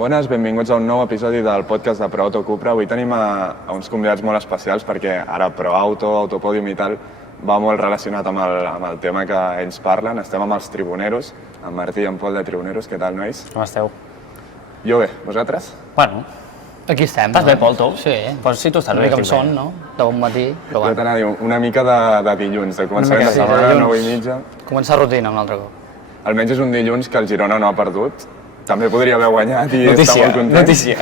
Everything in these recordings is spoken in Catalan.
Bones, benvinguts a un nou episodi del podcast de ProAuto Cupra. Avui tenim a uns convidats molt especials perquè ara ProAuto, Autopòdium i tal va molt relacionat amb el tema que ells parlen. Estem amb els tribuneros, en Martí i en Pol de Tribuneros. Què tal, nois? Com esteu? Jo bé, vosaltres? Bueno, aquí estem. estàs bé, Pol, tu? Sí. Pues sí, tu estàs bé. Una mica amb son, no? De bon matí, però Jo bueno. t'anava a dir una mica de dilluns, de començament de sí, setmana, dilluns. 9:30. Començar rutina un altre cop. Almenys és un dilluns que el Girona no ha perdut. També podria haver guanyat i Notícia, estar molt content. notícia.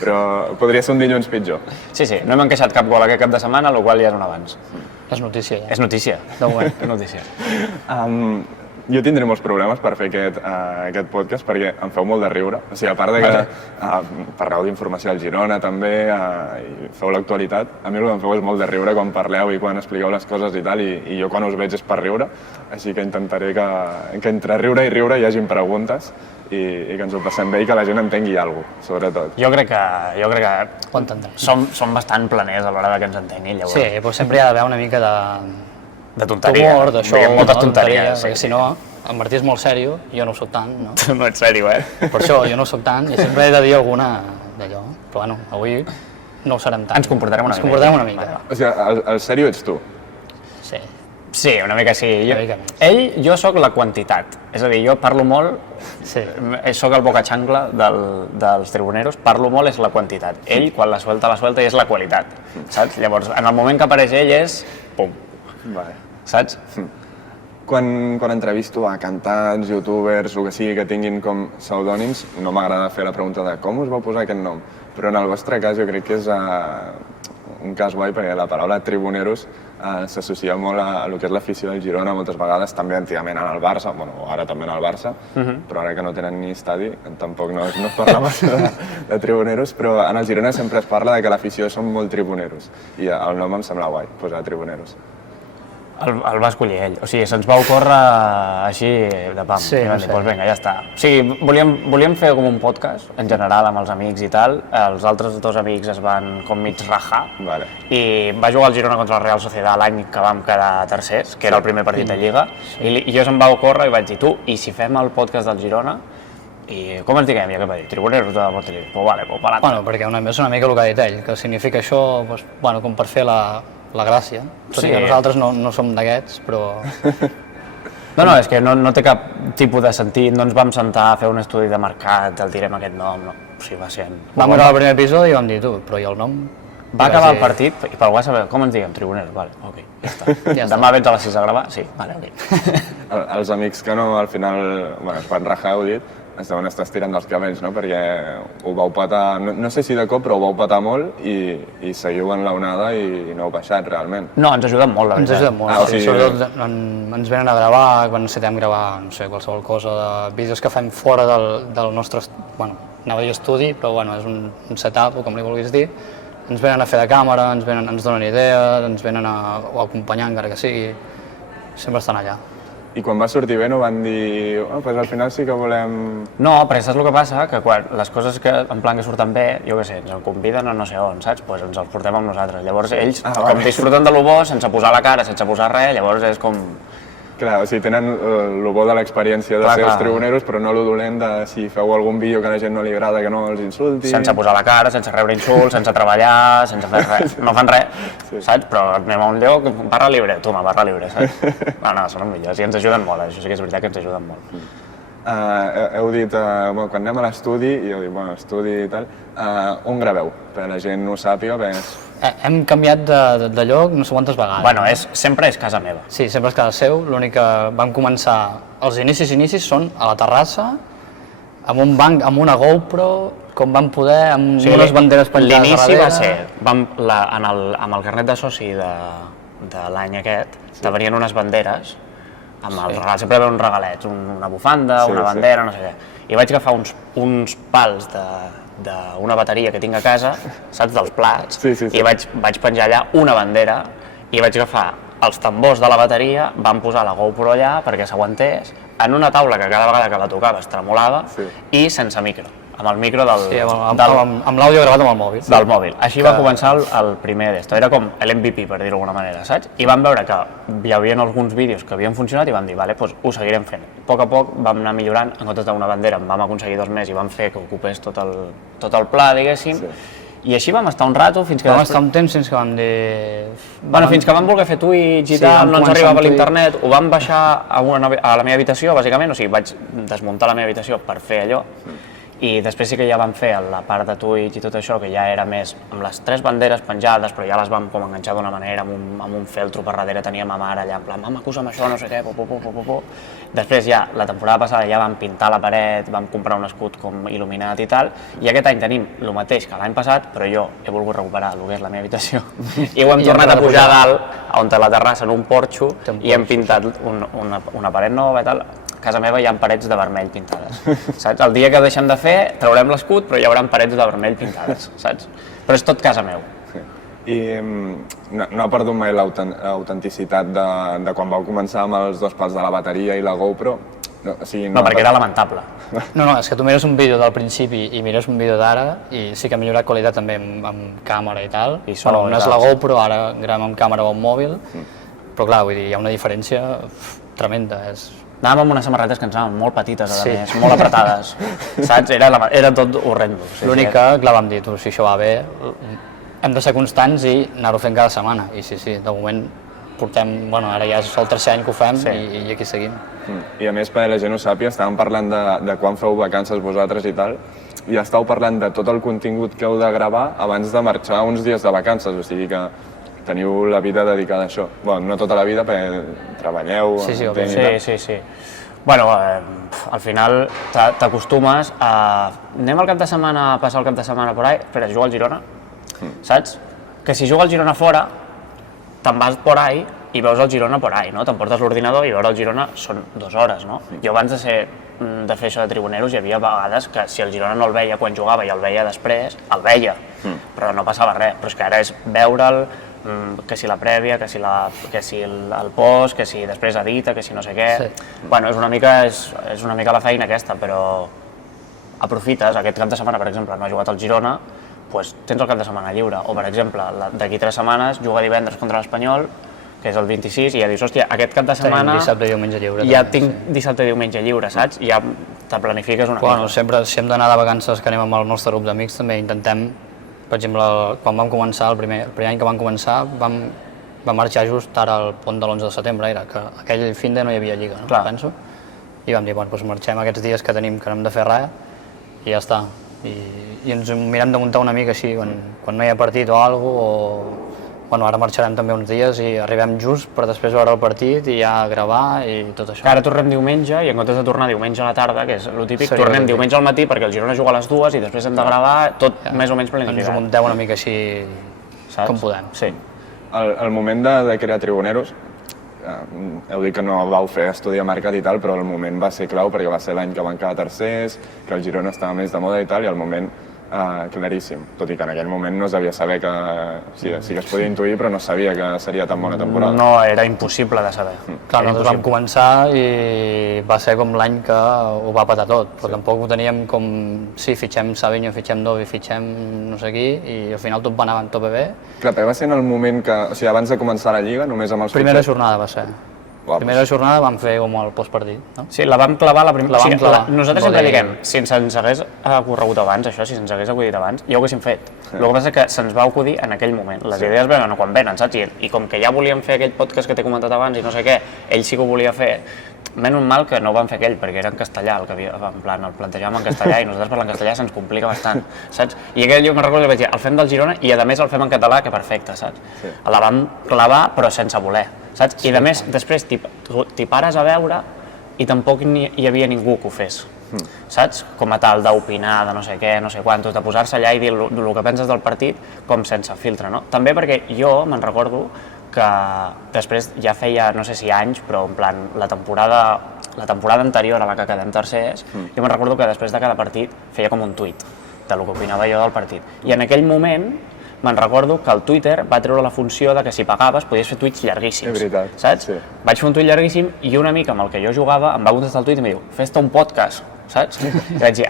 Però podria ser un dilluns pitjor. Sí, no hem encaixat cap gol aquest cap de setmana, el qual ja és un avanç. És notícia, ja. És notícia. De moment. És notícia. Jo tindré molts problemes per fer aquest podcast perquè em feu molt de riure. O sigui, a part de que parleu d'informació del Girona també i feu l'actualitat, a mi el que em feu és molt de riure quan parleu i quan expliqueu les coses i tal, i jo quan us veig és per riure, així que intentaré que entre riure i riure hi hagin preguntes i que ens ho passem bé i que la gent entengui alguna cosa, sobretot. Jo crec que Ho entendrem. som bastant planers a l'hora que ens entenguin, llavors. Sí, però sempre hi ha d'haver una mica De tonteria. d'humor, d'això, Diguem moltes no? tonteries. Perquè si no, el Martí és molt sèrio, jo no ho soc tant, no? Tu no ets sèrio, eh? Per això, jo no ho soc tant i sempre he de dir alguna d'allò. Però bueno, avui no ho serem tant. Ens comportarem una mica. Ens comportarem una mica. O sigui, el sèrio ets tu. Sí. Sí, una mica sí. Una mica més. Jo sóc la quantitat. És a dir, jo parlo molt, Sí. sóc el bocaxancla dels tribuneros, parlo molt és la quantitat. Ell, quan la suelta i és la qualitat, saps? Llavors, en el moment que apareix ell és... pum, Vale. saps? Quan entrevisto a cantants, youtubers, o que sigui que tinguin com pseudònims, no m'agrada fer la pregunta de com us vau posar aquest nom, però en el vostre cas jo crec que és un cas guai perquè la paraula tribuneros s'associa molt a el que és l'afició del Girona moltes vegades, també antigament en el Barça, bueno, ara també en el Barça, però ara que no tenen ni estadi, tampoc no es parla massa de tribuneros, però en el Girona sempre es parla de que l'afició són molt tribuneros i el nom em sembla guai, posar tribuneros. El va escollir ell, o sigui, se'ns va ocórrer així de pam. Sí, I vam no dir, sé. doncs vinga, ja està. O sigui, volíem fer com un podcast, en general, amb els amics i tal. Els altres dos amics es van com mig rajar. Vale. I va jugar el Girona contra la Real Sociedad l'any que vam quedar tercers, que era el primer partit de Lliga, i jo se'm va ocórrer i vaig dir, tu, i si fem el podcast del Girona, i com ens diguem? I què va dir? Tribuneros de Montilivi. Pues vale, pues para Bueno, perquè és una mica el que ha dit ell, que significa això, doncs, bueno, com per fer la gràcia. Tot i que nosaltres no som d'aquests, però... No, és que no té cap tipus de sentit, no ens vam sentar a fer un estudi de mercat, el direm aquest nom, no. O sigui, va ser... Vam gravar el primer episodi i vam dir, tu, però i el nom? Va acabar el partit i per WhatsApp, com ens diguem? Tribuneros, vale, ok, ja està. Ja està. Demà vens a les 6 a gravar? Sí, vale, ok. Els amics que no, al final, bueno, es van rajar, heu dit, es deuen estar estirant dels cabells, no? Perquè ho vau patar, no sé si de cop, però ho vau patar molt i seguiu en l'onada i no heu baixat realment. No, ens ajuden molt, la Ens veritat. ajuda molt, o sí, sigui- sobretot ens venen a gravar, quan necessitem gravar, no sé, qualsevol cosa, de vídeos que fem fora del nostre, bueno, anava a dir estudi, però bueno, és un setup, o com li vulguis dir, ens venen a fer de càmera, ens donen idees, ens venen a acompanyar encara que sigui, sempre estan allà. I quan va sortir bé no van dir, oh, pues al final sí que volem... No, perquè saps el que passa? Que quan les coses que en plan que surten bé, jo què sé, ens en conviden a no sé on, saps? Pues ens els portem amb nosaltres. Llavors ells, com disfruten de lo bo, sense posar la cara, sense posar res, llavors és com... Clar, o sigui, tenen el bo de l'experiència de ser els tribuneros, però no lo dolent de si feu algun vídeo que a la gent no li agrada que no els insulti... Sense posar la cara, sense rebre insults, sense treballar, sense fer res. No fan res, saps? Però anem a un lloc, barra libre, toma, barra libre, saps? No, són els millors i ens ajuden molt, això sí que és veritat que ens ajuden molt. Heu dit, bueno, quan anem a l'estudi, i heu dit, bueno, estudi i tal, on graveu? Perquè la gent no ho sàpiga, perquè... Hem canviat de lloc no sé quantes vegades. Bueno, sempre és casa meva. Sí, sempre és casa seu, l'únic que vam començar, els inicis són a la terrassa, amb un banc, amb una GoPro, com vam poder, amb unes banderes penjades a darrere. L'inici va ser, amb el carnet de soci de l'any aquest, te venien unes banderes, amb el regal, sempre hi havia uns regalets, una bufanda, una bandera, no sé què. I vaig agafar uns pals d'una bateria que tinc a casa, saps, dels plats, i vaig penjar allà una bandera i vaig agafar els tambors de la bateria, vam posar la GoPro allà perquè s'aguantés, en una taula que cada vegada que la tocaves tremolava i sense micro. amb el micro Sí, amb l'àudio gravat amb el mòbil. Del mòbil. Així va començar el primer d'esto. Era com l'MVP, per dir-ho d'alguna manera, saps? I vam veure que hi havia alguns vídeos que havien funcionat i vam dir, vale, doncs ho seguirem fent. A poc a poc vam anar millorant, en comptes d'una bandera en vam aconseguir 2 més i vam fer que ocupés tot el pla, diguéssim. Sí. I així vam estar un rato fins que... Vam estar un temps fins que vam dir... Bueno, fins que vam voler fer Twitch i tal, no ens arribava l'internet, ho vam baixar a la meva habitació, bàsicament, o sigui, vaig desmuntar la meva habitació per fer allò. I després sí que ja vam fer la part de Twitch i tot això, que ja era més amb les 3 banderes penjades, però ja les vam com enganxar d'una manera, amb un feltro per darrere, teníem ma mare allà en plan, mama, acusa'm això, no sé què, Després ja, la temporada passada ja vam pintar la paret, vam comprar un escut com il·luminat i tal, i aquest any tenim el mateix que l'any passat, però jo he volgut recuperar el que és la meva habitació, i ho hem tornat a pujar a dalt, on té la terrassa, en un porxo, i hem pintat una paret nova i tal. A casa meva hi ha parets de vermell pintades, saps? El dia que deixem de fer, traurem l'escut, però hi haurà parets de vermell pintades, saps? Però és tot casa meu. I no ha perdut mai l'autenticitat de quan vau començar amb els 2 pals de la bateria i la GoPro? No, perquè era lamentable. No, és que tu mires un vídeo del principi i mires un vídeo d'ara i sí que ha millorat qualitat també amb càmera i tal, però no és la GoPro, ara gravem amb càmera o amb mòbil, però clar, vull dir, hi ha una diferència tremenda. Anàvem amb unes samarretes que ens anaven molt petites, a més, molt apretades, saps? Era tot horrendo. L'únic que, clar, vam dir, si això va bé, hem de ser constants i anar-ho fent cada setmana. I sí, de moment portem, bueno, ara ja és el 3è any que ho fem i aquí seguim. I a més, perquè la gent ho sàpiga, estàvem parlant de quan feu vacances vosaltres i tal, i estàu parlant de tot el contingut que heu de gravar abans de marxar uns dies de vacances, o sigui que teniu la vida dedicada a això. Bueno, no tota la vida, perquè treballeu... Sí. Bueno, al final t'acostumes a... Anem al cap de setmana a passar el cap de setmana por ahí, espera, jugo al Girona, saps? Que si juga al Girona fora, te'n vas por ahí i veus el Girona por ahí, no? T'emportes l'ordinador i veure el Girona són 2 hores, no? Jo abans de fer això de tribuneros hi havia vegades que si el Girona no el veia quan jugava i el veia després, el veia, però no passava res. Però és que ara és veure'l, que si la prèvia, que si el post, que si després edita, que si no sé què... Bueno, és una mica la feina aquesta, però aprofites, aquest cap de setmana, per exemple, no ha jugat el Girona, doncs tens el cap de setmana lliure. O, per exemple, d'aquí 3 setmanes juga divendres contra l'Espanyol, que és el 26, i ja dius, hòstia, aquest cap de setmana... Tenim dissabte i diumenge lliure. Ja tinc dissabte i diumenge lliure, saps? I ja te planifiques una mica. Bueno, sempre, si hem d'anar de vacances que anem amb el nostre grup d'amics, també intentem, per exemple, quan vam començar, el primer any que vam començar, vam marxar just ara al pont de l'11 de setembre, era que aquell fin de no hi havia lliga, no? Penso. I vam dir, bueno, doncs marxem aquests dies que tenim que no hem de fer res, i ja està. I ens mirem de muntar una mica així, quan no hi ha partit o alguna cosa, bueno, ara marxarem també uns dies i arribem just per després veure el partit i ja gravar i tot això. Ara tornem diumenge i en comptes de tornar diumenge a la tarda, que és el típic, tornem diumenge al matí perquè el Girona juga a les 2 i després hem de gravar tot més o menys planificat. Ens ho muntem una mica així com podem. Sí. El moment de crear Tribuneros, heu dit que no vau fer estudi de mercat i tal, però el moment va ser clau perquè va ser l'any que van quedar tercers, que el Girona estava més de moda i tal, i el moment claríssim, tot i que en aquell moment no es devia saber que... Sí que es podia intuir, però no sabia que seria tan bona temporada. No, era impossible de saber. Clar, nosaltres vam començar i va ser com l'any que ho va patar tot, però tampoc ho teníem com... Sí, fitxem Savinho, fitxem Dovi, fitxem no sé qui, i al final tot va anar tot bé. Clar, però va ser en el moment que... O sigui, abans de començar la Lliga, només amb els... Primera jornada va ser. Primera jornada vam fer com el postpartit, no? Sí, la vam clavar la primera... Nosaltres sempre diguem, si ens hagués ocorregut abans, això, si ens hagués acudit abans, ja ho haguéssim fet. El que passa és que se'ns va acudir en aquell moment. Les idees venen quan venen, saps? I com que ja volíem fer aquell podcast que t'he comentat abans i no sé què, ell sí que ho volia fer, menys mal que no ho vam fer aquell, perquè era en castellà, en plan, el plantejàvem en castellà i nosaltres parlant castellà se'ns complica bastant, saps? I aquell jo me'n recordo que vaig dir, el fem del Girona i a més el fem en català, que perfecte, saps? La vam clavar però sense voler, saps? I a més, després t'hi pares a veure i tampoc hi havia ningú que ho fes, saps? Com a tal d'opinar, de no sé què, no sé quantos, de posar-se allà i dir el que penses del partit com sense filtre, no? També perquè jo me'n recordo que després ja feia, no sé si anys, però en plan, la temporada anterior a la que quedem tercers, jo me'n recordo que després de cada partit feia com un tuit del que opinava jo del partit. I en aquell moment me'n recordo que el Twitter va treure la funció de que si pagaves podies fer tuits llarguíssims, saps? Vaig fer un tuit llarguíssim i un amic amb el que jo jugava em va contestar el tuit i em diu, fes-te un podcast, saps? I vaig dir,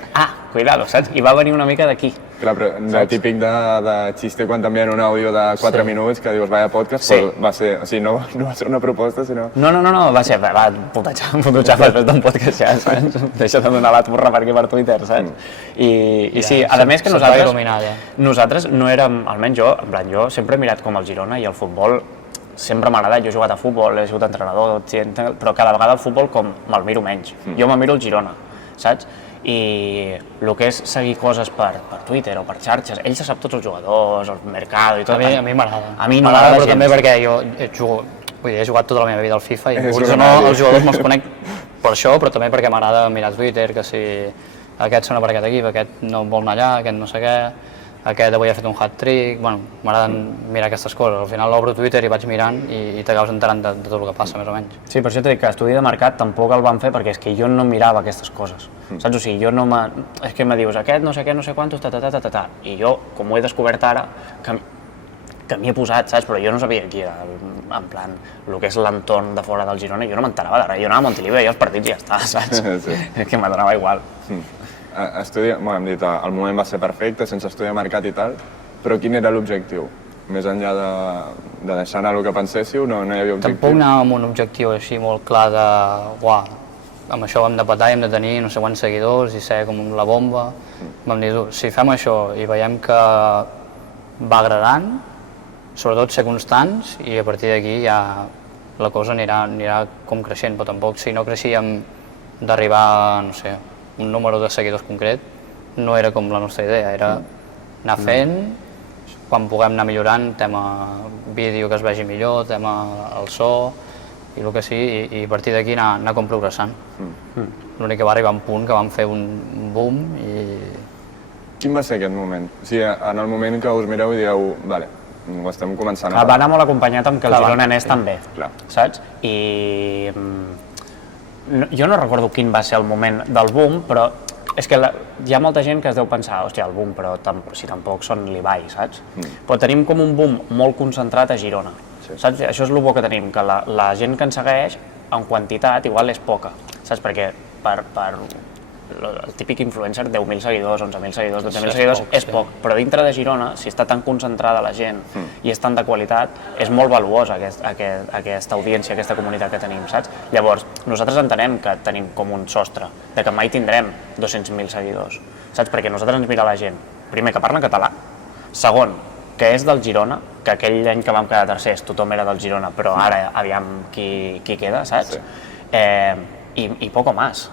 cuidado, saps? I va venir una mica d'aquí. Clar, però de típic de xiste quan t'envien un àudio de 4 minuts que dius vaya podcast, però va ser, o sigui, no va ser una proposta, sinó... No, va ser, va, putojar després d'un podcast ja, saps? Deixa de donar la turra per aquí per Twitter, saps? I sí, a més que nosaltres no érem, almenys jo, en plan, jo sempre he mirat com el Girona i el futbol sempre m'ha agradat, jo he jugat a futbol, he sigut entrenador, però cada vegada el futbol com me'l miro menys. Jo me miro el Girona, saps? I el que és seguir coses per Twitter o per xarxes, ell se sap tots els jugadors, el mercado i tot. A mi m'agrada. A mi no m'agrada gens. Però també perquè jo he jugat tota la meva vida al FIFA i els jugadors me'ls conec per això, però també perquè m'agrada mirar Twitter, que si aquest sona per aquest equip, aquest no vol anar allà, aquest no sé què, aquest avui ha fet un hat-trick, bueno, m'agraden mirar aquestes coses. Al final l'obro Twitter i vaig mirant i t'acabes enterant de tot el que passa, més o menys. Sí, per això t'he dit que estudi de mercat tampoc el van fer perquè és que jo no mirava aquestes coses, saps? O sigui, jo no és que me dius aquest no sé què, no sé quantos, i jo, com ho he descobert ara, que m'hi he posat, saps? Però jo no sabia qui era, en plan, el que és l'entorn de fora del Girona, jo no m'enterava de res, jo anava a Montilivi, veia els partits i ja està, saps? Sí. És que m'adonava igual. Hem dit, el moment va ser perfecte, sense estudi de mercat i tal, però quin era l'objectiu? Més enllà de deixar anar el que penséssiu, no hi havia objectiu? Tampoc anàvem amb un objectiu així molt clar de amb això hem de petar i hem de tenir no sé quants seguidors i ser com la bomba. Vam dir, si fem això i veiem que va agradant, sobretot ser constants i a partir d'aquí ja la cosa anirà com creixent, però tampoc si no creixíem d'arribar a, no sé, un número de seguidors concret, no era com la nostra idea, era anar fent, quan puguem anar millorant, tema vídeo que es vegi millor, tema el so i el que sigui, i a partir d'aquí anar com progressant. L'únic que va arribar a un punt que vam fer un boom i... Quin va ser aquest moment? O sigui, en el moment que us mireu i dieu, vale, ho estem començant a... Va anar molt acompanyat amb que el Girona anés també, saps? I jo no recordo quin va ser el moment del boom, però és que hi ha molta gent que es deu pensar, hòstia, el boom, però si tampoc són l'Ibai, saps? Però tenim com un boom molt concentrat a Girona, saps? Això és el bo que tenim, que la gent que ens segueix, en quantitat, igual és poca, saps? Perquè per el típic influencer, 10.000 seguidors, 11.000 seguidors, 12.000 seguidors, és poc, però dintre de Girona, si està tan concentrada la gent i és tan de qualitat, és molt valuosa aquesta audiència, aquesta comunitat que tenim, saps? Llavors, nosaltres entenem que tenim com un sostre, de que mai tindrem 200.000 seguidors, saps? Perquè nosaltres ens mira la gent, primer, que parla en català, segon, que és del Girona, que aquell any que vam quedar tercers tothom era del Girona, però ara aviam qui queda, saps? I poco más.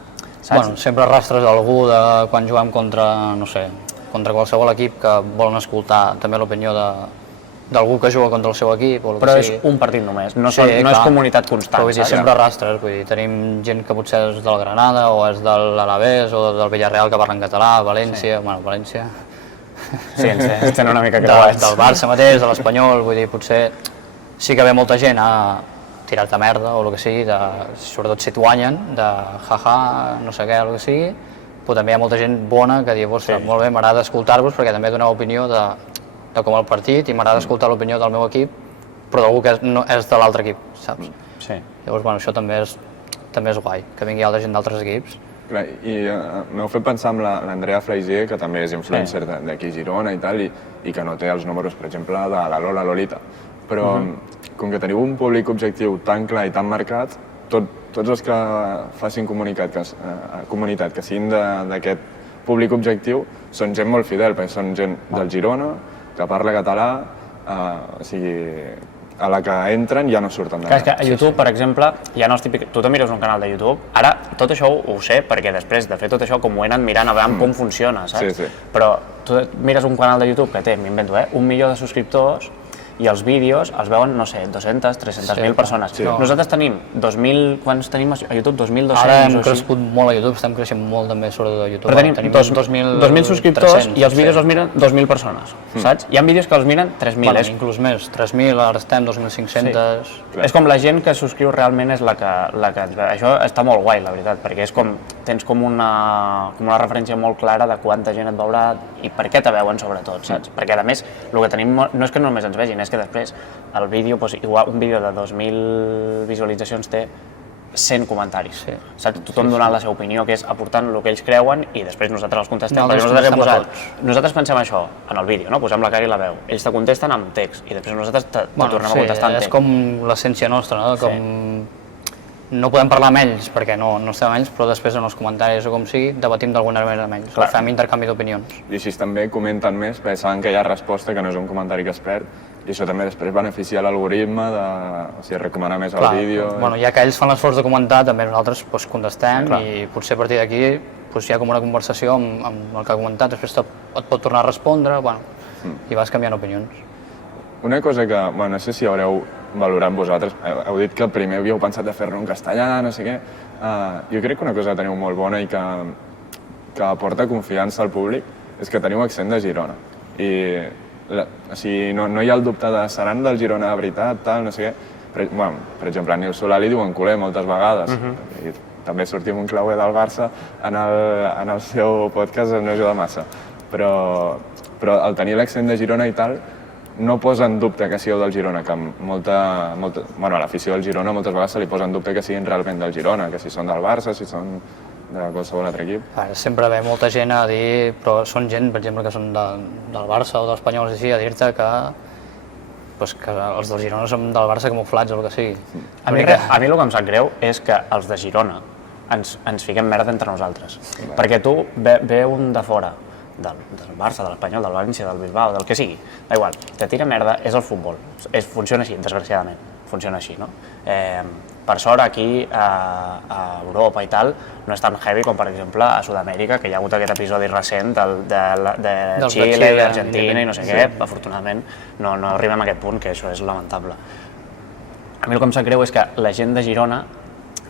Bueno, sempre arrastres algú de quan juguem contra, no sé, contra qualsevol equip que volen escoltar també l'opinió d'algú que juga contra el seu equip o el que sigui. Però és un partit només, no és comunitat constant. Però vull dir, sempre arrastres, vull dir, tenim gent que potser és del Granada o és de l'Alavés o del Villarreal que parla en català, València, bueno, València... Sí, ens tenen una mica creuats. Del Barça mateix, de l'Espanyol, vull dir, potser sí que ve molta gent a tirar-te merda o el que sigui, sobretot si et guanyen, de jaja, no sé què, el que sigui, però també hi ha molta gent bona que diu, ostres, molt bé, m'agrada escoltar-vos perquè també doneu opinió de com el partit i m'agrada escoltar l'opinió del meu equip, però d'algú que no és de l'altre equip, saps? Sí. Llavors, bueno, això també és guai, que vingui altra gent d'altres equips. Clar, i m'heu fet pensar amb l'Andrea Fleisier, que també és influencer d'aquí a Girona i tal, i que no té els números, per exemple, de la Lola Lolita. Però com que teniu un públic objectiu tan clar i tan marcat, tots els que facin comunitat que siguin d'aquest públic objectiu són gent molt fidel, perquè són gent del Girona, que parla català, o sigui, a la que entren ja no surten d'allà. És que a YouTube, per exemple, ja no és típic... Tu te mires un canal de YouTube, ara tot això ho sé, perquè després de fer tot això com ho he anat mirant a veure com funciona, saps? Sí. Però tu mires un canal de YouTube que té, m'invento, 1 milió de subscriptors, i els vídeos els veuen, no sé, 200, 300.000 persones. Nosaltres tenim 2.000, quants tenim a YouTube? 2.200? Ara hem crescut molt a YouTube, estem creixent molt també sobretot a YouTube. Però tenim 2.000 subscriptors i els vídeos els miren 2.000 persones, saps? Hi ha vídeos que els miren 3.000. Bueno, inclús més, 3.000, ara estem 2.500... És com la gent que subscriu realment és la que ens veu. Això està molt guai, la veritat, perquè és com, tens com una referència molt clara de quanta gent et veurà i per què te veuen sobretot, saps? Perquè a més, el que tenim no és que només ens vegin, és que després el vídeo, igual un vídeo de 2.000 visualitzacions té 100 comentaris, Sí. saps? Tothom donant la seva opinió, que és aportant el que ells creuen i després nosaltres els contestem, Nosaltres perquè nosaltres hem contestem a posat, nosaltres pensem això en el vídeo, no? Posem la cara i la veu, ells te contesten amb text i després nosaltres te tornem a contestar amb és text. com l'essència nostra, no? No podem parlar amb ells perquè no estem amb ells, però després en els comentaris o com sigui debatim d'alguna manera amb ells, o fem intercanvi d'opinions. I així també comenten més, perquè saben que hi ha resposta, que no és un comentari que es perd, i això també després beneficia l'algoritme de recomanar més el vídeo. Bueno, ja que ells fan l'esforç de comentar, també nosaltres contestem i potser a partir d'aquí hi ha com una conversació amb el que ha comentat, després et pot tornar a respondre, i vas canviant opinions. Una cosa que, no sé si haureu valorat vosaltres, heu dit que primer havíeu pensat de fer-lo en castellà, no sé què. Jo crec que una cosa que teniu molt bona i que aporta confiança al públic és que teniu accent de Girona. O sigui, no hi ha el dubte de seran del Girona de veritat, tal, no sé què. Per exemple, a Nil Solà li diuen culer moltes vegades. I també sortim un clauer del Barça en el seu podcast, no ajuda massa. Però al tenir l'accent de Girona i tal, no posa en dubte que sigueu del Girona, que a l'afició del Girona moltes vegades se li posa en dubte que siguin realment del Girona, que si són del Barça, si són de qualsevol altre equip. Sempre ve molta gent a dir, però són gent, per exemple, que són del Barça o dels espanyols així, a dir-te que els del Girona som del Barça camuflats o el que sigui. A mi el que em sap greu és que els de Girona ens fiquem merda entre nosaltres. Perquè tu ve un de fora, del Barça, de l'Espanyol, del València, del Bilbao, del que sigui, da igual, te tira merda, és el futbol. Funciona així, desgraciadament, funciona així, no? Per sort, aquí a Europa i tal, no és tan heavy com, per exemple, a Sud-amèrica, que hi ha hagut aquest episodi recent de Xile, d'Argentina i no sé què. Afortunadament, no arribem a aquest punt, que això és lamentable. A mi el que em sap greu és que la gent de Girona,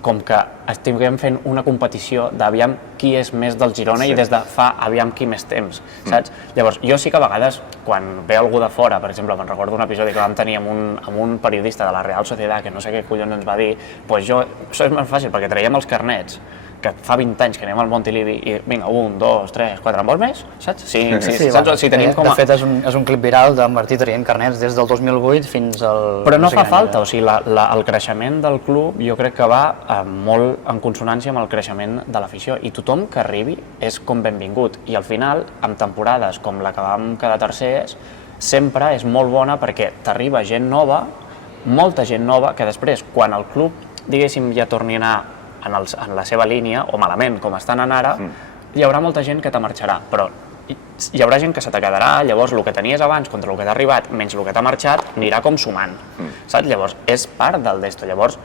com que estiguem fent una competició d'aviam qui és més del Girona i des de fa aviam qui més temps, saps? Llavors, jo sí que a vegades, quan ve algú de fora, per exemple, me'n recordo un episodi que vam tenir amb un periodista de la Real Sociedad, que no sé què collons ens va dir, doncs això és molt fàcil, perquè traiem els carnets, que fa 20 anys que anem al Montilivi i vinga, 1, 2, 3, 4, en vols més? Saps? Sí, tenim com a... De fet, és un clip viral d'en Martí traient carnets des del 2008 fins al... Però no fa falta, o sigui, el creixement del club jo crec que va molt en consonància amb el creixement de l'afició i tothom que arribi és com benvingut i al final, amb temporades com la que vam quedar tercers, sempre és molt bona perquè t'arriba gent nova, molta gent nova, que després, quan el club, diguéssim, ja torni a anar en la seva línia, o malament, com estan anant ara, hi haurà molta gent que te marxarà, però hi haurà gent que se te quedarà, llavors el que tenies abans contra el que t'ha arribat, menys el que t'ha marxat, anirà com sumant, saps? Llavors, és part del d'esto. Llavors,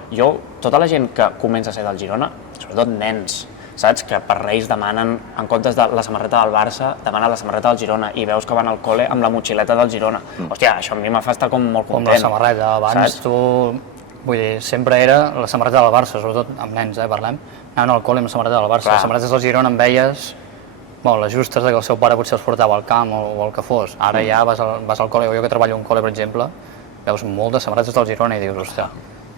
tota la gent que comença a ser del Girona, sobretot nens, saps? Que per Reis demanen, en comptes de la samarreta del Barça, demanen la samarreta del Girona i veus que van al cole amb la motxileta del Girona. Hòstia, això a mi me fa estar com molt content. Com la samarreta, abans tu... Vull dir, sempre era la samarreta del Barça, sobretot amb nens, parlem. Anaven al col·le amb la samarreta del Barça. Les samarretes del Girona en veies, les justes que el seu pare potser els portava al camp o el que fos. Ara ja vas al col·le, jo que treballo a un col·le, per exemple, veus moltes samarretes del Girona i dius, hòstia,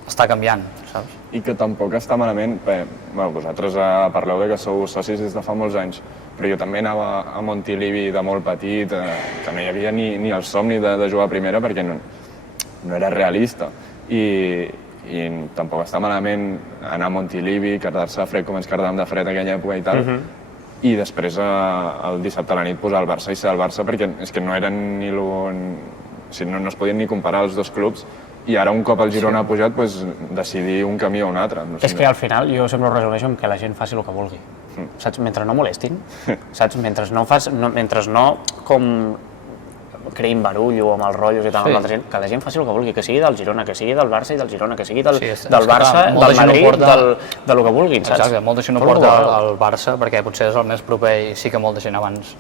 està canviant, saps? I que tampoc està malament, vosaltres parleu de que sou socis des de fa molts anys, però jo també anava a Montilivi de molt petit, que no hi havia ni el somni de jugar a primera perquè no era realista. I tampoc està malament anar a Montilivi, quedar-se a fred com ens quedàvem de fred aquella època i tal, i després el dissabte a la nit posar el Barça i ser el Barça perquè és que no eren ni no es podien ni comparar els dos clubs i ara un cop el Girona ha pujat decidir un camí o un altre. És que al final jo sempre ho resumeixo amb que la gent faci el que vulgui, saps? Mentre no molestin, saps? Mentre no com creïn barullo amb els rotllos i tal, amb l'altra gent, que la gent faci el que vulgui, que sigui del Girona, que sigui del Barça i del Girona, que sigui del Barça, del Madrid, de lo que vulguin, saps? Exacte, molta gent no porta al Barça perquè potser és el més proper i sí que molta gent abans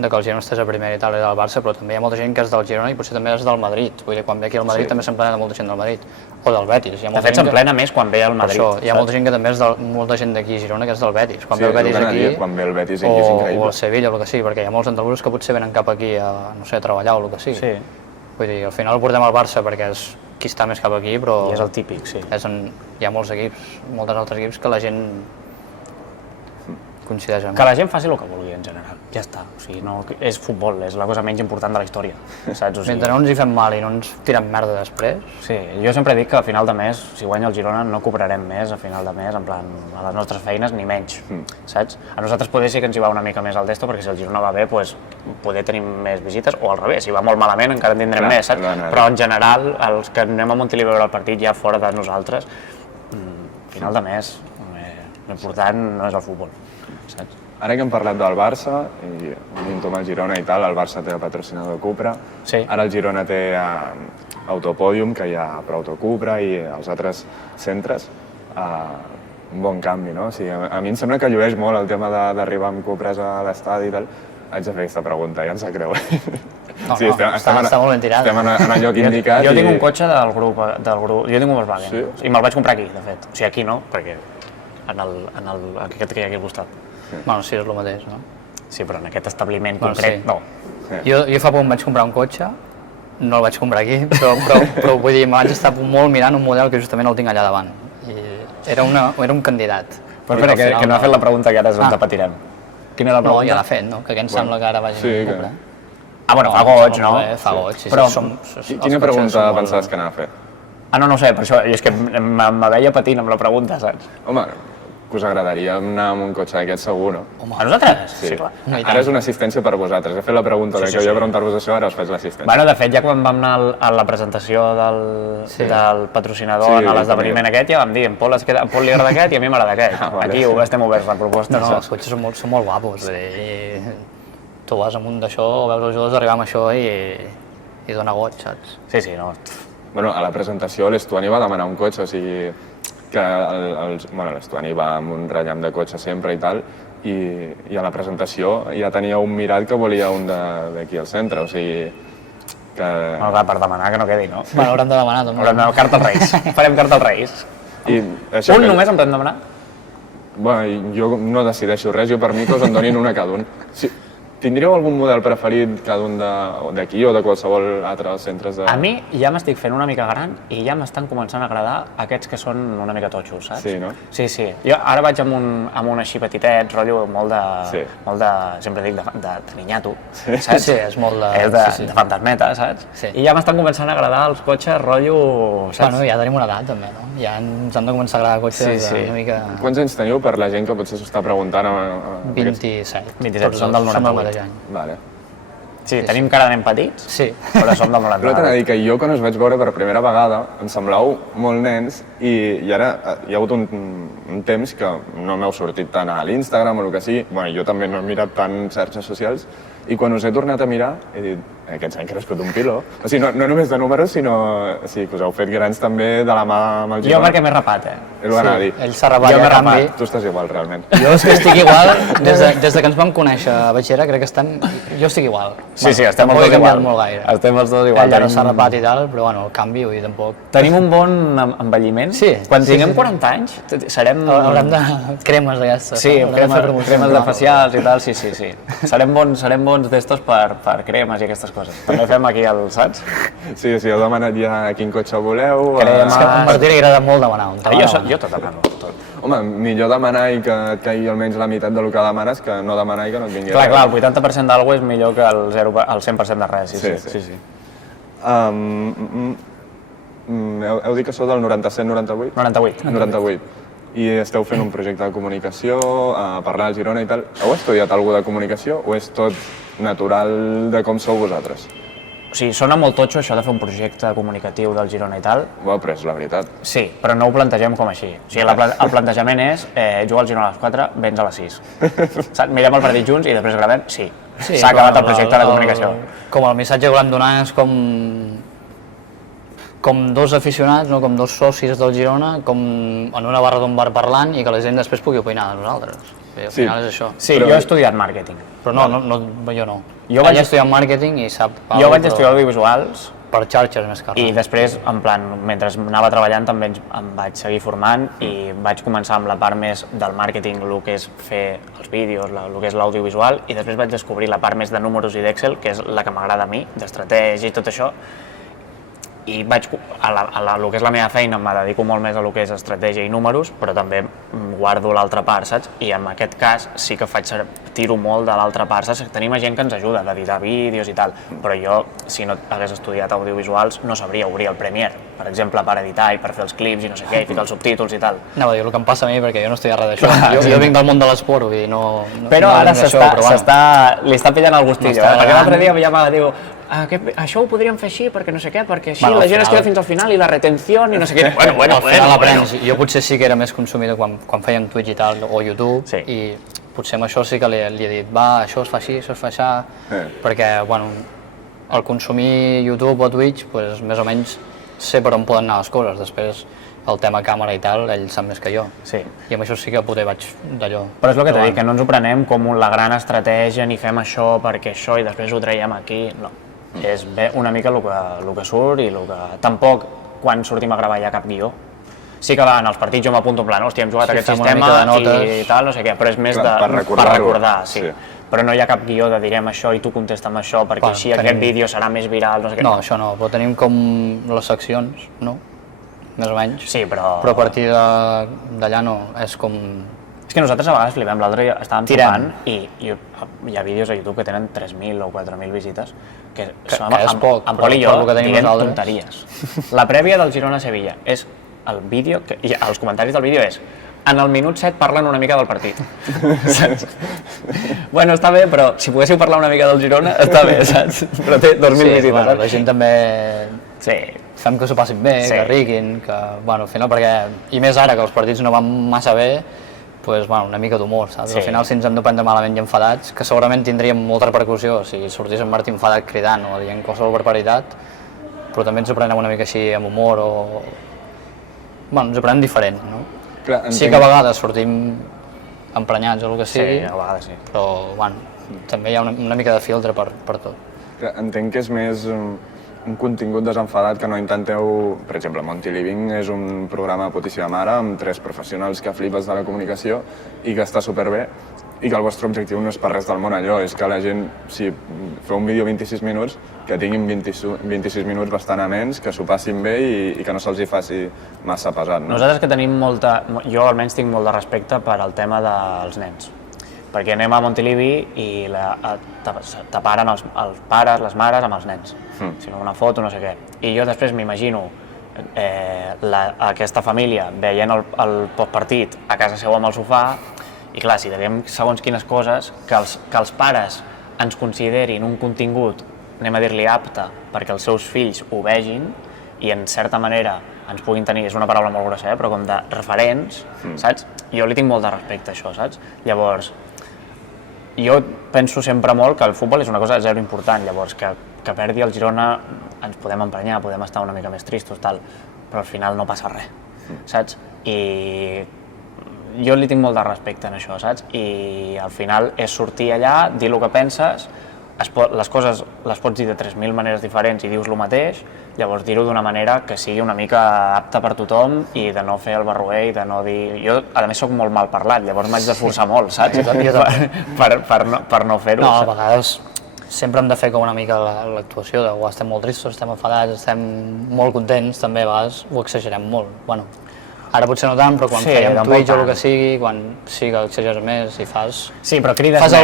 de que el Girona estigués a primera i tal era del Barça, però també hi ha molta gent que és del Girona i potser també és del Madrid. Vull dir, quan ve aquí al Madrid també s'emplena molta gent del Madrid, o del Betis. De fet, s'emplena més quan ve al Madrid. Hi ha molta gent que també és molta gent d'aquí a Girona que és del Betis. Quan ve el Betis aquí, o el Sevilla o el que sigui, perquè hi ha molts andalusos que potser venen cap aquí a treballar o el que sigui. Vull dir, al final el portem al Barça perquè és qui està més cap aquí, però... I és el típic, sí. Hi ha molts equips, molts altres equips que la gent coincideix amb Que la gent faci el que vulgui en general, ja està. O sigui, no, és futbol, és la cosa menys important de la història, saps? O sigui, Mentre no ens hi fem mal i no ens tirem merda després, sí, jo sempre dic que a final de mes, si guanya el Girona, no cobrarem més a final de mes, en plan, a les nostres feines, ni menys, saps? A nosaltres poder sí que ens hi va una mica més al desto, perquè si el Girona va bé, pues, poder tenir més visites, o al revés, si va molt malament encara en tindrem més, saps? Però en general, els que anem a Montilivi a veure el partit ja fora de nosaltres, a final de mes, l'important no és el futbol, saps? Ara que hem parlat del Barça, i unint-ho amb el Girona i tal, el Barça té el patrocinador Cupra, Sí. ara el Girona té Autopòdium, que hi ha per Autocupra i els altres centres, un bon canvi, no? O sigui, a mi em sembla que llueix molt el tema d'arribar amb Cupres a l'estadi i tal. Haig de fer aquesta pregunta, ja em sap greu. No, està molt ben tirada. Estem en el lloc indicat. Jo tinc un cotxe del grup, jo tinc un Volkswagen, Sí? i me'l vaig comprar aquí, de fet. O sigui, aquí no, perquè aquest que hi ha aquí al costat. Bueno, sí, és el mateix, no? Sí, però en aquest establiment Bueno, concret, sí. no. Jo fa poc em vaig comprar un cotxe, no el vaig comprar aquí, però vull dir, vaig estar molt mirant un model que justament el tinc allà davant. I era un candidat. Però espera, que no ha fet la pregunta que ara és on te patirem. Quina era la No, pregunta? ja l'ha fet, no? Que què ens sembla que ara vagi a comprar? Ah, bueno, fa goig, no? Fa goig, sí. Però- Quina pregunta pensaves que anava a fer? Ah, no ho sé, per això, i és que me veia patint amb la pregunta, saps? Home, que us agradaria anar amb un cotxe d'aquest segur, no? A nosaltres? Sí, clar. Ara és una assistència per vosaltres. He fet la pregunta que jo preguntar-vos això, ara us faig l'assistència. Bueno, de fet, ja quan vam anar a la presentació del patrocinador Sí, a l'esdeveniment aquest, ja vam dir, en Pol li agrada aquest i a mi m'agrada aquest. vale. Aquí estem oberts a propostes. No, els cotxes són molt guapos. Vull dir, tu vas amunt d'això, veus els jugadors arribar amb això i dona goig, saps? Sí, sí, no. Bueno, a la presentació l'Estuani va demanar un cotxe, o sigui que l'Estuani va amb un rellam de cotxe sempre i tal, i a la presentació ja tenia un Mirat que volia un d'aquí al centre, o sigui que... Bueno, clar, per demanar que no quedi, no? Bueno, haurem de demanar també. Haurem de carta als Reis. Farem carta als Reis. I això Un que- només en podem demanar? Bueno, jo no decideixo res, jo per mi que us en donin una cada un. Tindríeu algun model preferit cada un d'aquí o de qualsevol altre centres de... A mi ja m'estic fent una mica gran i ja m'estan començant a agradar aquests que són una mica totxos, saps? Sí, no? Sí, sí. Jo ara vaig amb un així petitet, rotllo molt de, sempre dic, de niñato, saps? Sí, és molt de... És de fantasmeta, saps? Sí. I ja m'estan començant a agradar els cotxes rotllo, saps? Bueno, ja tenim una edat també, no? Ja ens han de començar a agradar cotxes una mica... Quants anys teniu per la gent que potser s'ho està preguntant? 27. 27, són del 98. Any. Vale. Sí, tenim cara de nen petits, Sí. però som del 99. Però t'he de dir que jo quan us vaig veure per primera vegada em semblàveu molt nens i ara hi ha hagut un temps que no m'heu sortit tant a l'Instagram o el que sigui, bueno, jo també no he mirat tant xarxes socials i quan us he tornat a mirar he dit aquests han crescut un piló. O sigui, no només de números, sinó que us heu fet grans també de la mà amb el Jo Girona. perquè m'he rapat, És el que anava a dir. Ell s'ha rapat Jo ja m'he a canvi. rapat. Tu estàs igual, realment. Jo és que estic igual, des de que ens vam conèixer a Batxera, crec que jo estic igual. Sí, sí, estem els tampoc dos he canviat igual. molt gaire. Estem els dos igual. Ell ara s'ha rapat i tal, però bueno, el canvi, vull dir, tampoc... Tenim un bon envelliment. Sí, Quan sí, tinguem sí. 40 anys, serem... Haurem de... cremes d'aquestes. Sí, haurem de fer promoció cremes de amb facials i tal, sí. Serem bons d'estos per cremes i aquestes coses. També fem aquí el, saps? Sí, heu demanat ja quin cotxe voleu. És que a Martí li agrada molt demanar un Jo tot demano, tot. Home, millor demanar i que et caigui almenys la meitat del que demanes que no demanar i que no et vingui Clar, el 80% d'algú és millor que el 100% de res, sí. Heu dit que sou del 97-98? 98. 98. I esteu fent un projecte de comunicació, a parlar al Girona i tal. Heu estudiat alguna de comunicació o és tot natural de com sou vosaltres? O sigui, sona molt totxo això de fer un projecte comunicatiu del Girona i tal. Bueno, però és la veritat. Sí, però no ho plantegem com així. O sigui, el plantejament és jugar al Girona a les 4, vens a les 6. Saps? Mirem el partit junts i després gravem, sí. S'ha acabat el projecte de comunicació. Com el missatge que volem donar és com dos aficionats, no? Com dos socis del Girona, com en una barra d'un bar parlant i que la gent després pugui opinar de nosaltres. I al final és això. Sí, jo he estudiat màrqueting. Però jo no. Jo Ell vaig ha estudiat màrqueting i sap... Jo vaig estudiar audiovisuals per xarxes més que res. i després, en plan, mentre anava treballant també em vaig seguir formant i vaig començar amb la part més del màrqueting, el que és fer els vídeos, el que és l'audiovisual, i després vaig descobrir la part més de números i d'Excel, que és la que m'agrada a mi, d'estratègia i tot això, i vaig, el que és la meva feina, me dedico molt més a el que és estratègia i números, però també guardo l'altra part, saps? I en aquest cas sí que tiro molt de l'altra part, saps? Tenim gent que ens ajuda d'editar vídeos i tal, però jo, si no hagués estudiat audiovisuals, no sabria obrir el Premiere, per exemple, per editar i per fer els clips i no sé què, i ficar els subtítols i tal. Anava a dir el que em passa a mi, perquè jo no estudia res d'això. Jo vinc del món de l'esport, vull dir, no... Però ara li està pillant el gustillo, perquè l'altre dia ja va dir això ho podríem fer així, perquè no sé què, perquè així la gent es queda fins al final i la retenció i no sé què. Bueno. Al final aprens. Jo potser sí que era més consumidor quan fèiem Twitch i tal, o YouTube, i potser amb això sí que li he dit, va, això es fa així, això es fa així, perquè, bueno, al consumir YouTube o Twitch, més o menys sé per on poden anar les coses. Després, el tema càmera i tal, ell sap més que jo. Sí. I amb això sí que potser vaig d'allò. Però és el que t'he dit, que no ens ho prenem com la gran estratègia, ni fem això perquè això i després ho traiem aquí, no. És una mica el que surt i el que... Tampoc, quan sortim a gravar hi ha cap guió. Sí que en els partits jo m'apunto en plan, hòstia, hem jugat aquest sistema i tal, no sé què, però és més per recordar, sí. Però no hi ha cap guió de direm això i tu contesta amb això, perquè així aquest vídeo serà més viral, no sé què. No, això no, però tenim com les seccions, no? Més o menys. Sí, però... Però a partir d'allà no, és com... És que nosaltres a vegades flipem, l'altre dia estàvem topant i hi ha vídeos a YouTube que tenen 3.000 o 4.000 visites, que és poc, en Pol i jo diguem tonteries. La prèvia del Girona-Sevilla és el vídeo, i els comentaris del vídeo és en el minut 7 parlen una mica del partit. Bueno, està bé, però si poguéssiu parlar una mica del Girona, està bé, saps? Però té 2.000 visites. Bueno, la gent també... Sí. Fem que s'ho passin bé, que riguin, que... Bueno, al final, perquè... I més ara, que els partits no van massa bé, pues, bueno, una mica d'humor, saps? Al final, si ens hem de prendre malament i enfadats, que segurament tindríem molta repercussió si sortís en Martí enfadat cridant o dient qualsevol barbaritat, però també ens ho prenem una mica així amb humor o... Bueno, ens ho prenem diferent, no? Clar, sí que a vegades sortim emprenyats o el que sigui, a vegades sí. Però, bueno, també hi ha una mica de filtre per tot. Clar, entenc que és més un contingut desenfadat que no intenteu... Per exemple, Monty Living és un programa de putíssima mare amb 3 professionals que flipes de la comunicació i que està superbé i que el vostre objectiu no és per res del món allò, és que la gent, si feu un vídeo 26 minuts, que tinguin 26 minuts bastant amens, que s'ho passin bé i que no se'ls hi faci massa pesat. No? Nosaltres que tenim jo almenys tinc molt de respecte per al tema dels nens, perquè anem a Montilivi i t'aparen els pares, les mares amb els nens, si no una foto, no sé què. I jo després m'imagino aquesta família veient el postpartit a casa seu amb el sofà i clar, si dèiem segons quines coses, que els pares ens considerin un contingut, anem a dir-li apte, perquè els seus fills ho vegin i en certa manera ens puguin tenir, és una paraula molt grossa, però com de referents, saps? Jo li tinc molt de respecte a això, saps? Llavors, jo penso sempre molt que el futbol és una cosa zero important, llavors que perdi el Girona ens podem emprenyar, podem estar una mica més tristos, tal, però al final no passa res, saps? I jo li tinc molt de respecte en això, saps? I al final és sortir allà, dir el que penses, les coses les pots dir de 3.000 maneres diferents i dius el mateix, llavors dir-ho d'una manera que sigui una mica apta per tothom i de no fer el barroer i de no dir... Jo, a més, soc molt mal parlat, llavors m'haig d'esforçar molt, saps? Per no fer-ho. No, a vegades sempre hem de fer com una mica l'actuació de estem molt tristos, estem enfadats, estem molt contents, també a vegades ho exagerem molt. Bueno, ara potser no tant, però quan fèiem Twitch o el que sigui, quan sí que exageres més i fas... Sí, però crides fas